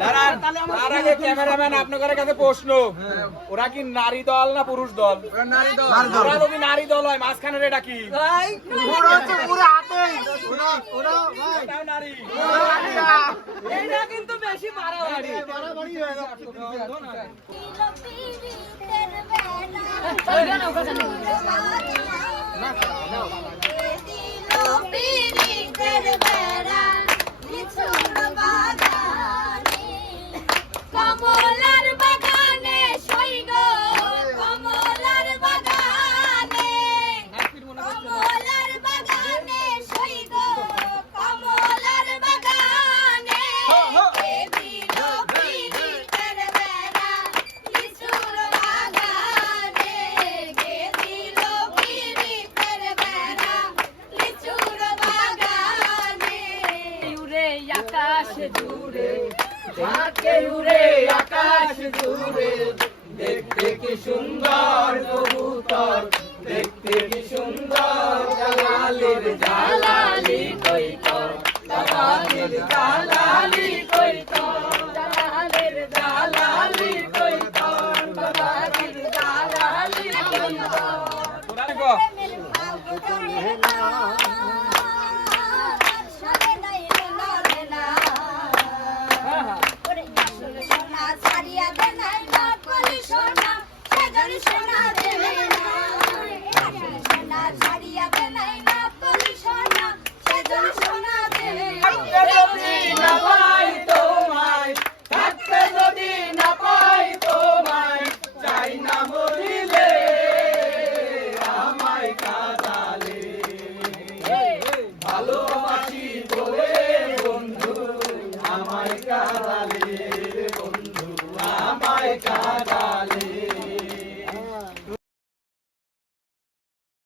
দাঁড়ান তার আগে ক্যামেরাম্যান আপনাদের কাছে প্রশ্ন ওরা কি নারী দল না পুরুষ দল ওরা যদি নারী দল হয় মাঝখানের এটা কি ওটাও নারী এটা কিন্তু বেশি বাড়াবাড়ি কমলার আকাশ জুড়ে ঝাঁকে উড়ে আকাশ জুড়ে। দেখতে কি সুন্দর কবুতর দেখতে কি সুন্দর জালালির জালালি কই জালালির জালালি কই তোর জালালির জালালি কই জালালির জালালি কই আমায় কাদালে বন্ধু আমায় কাদালে।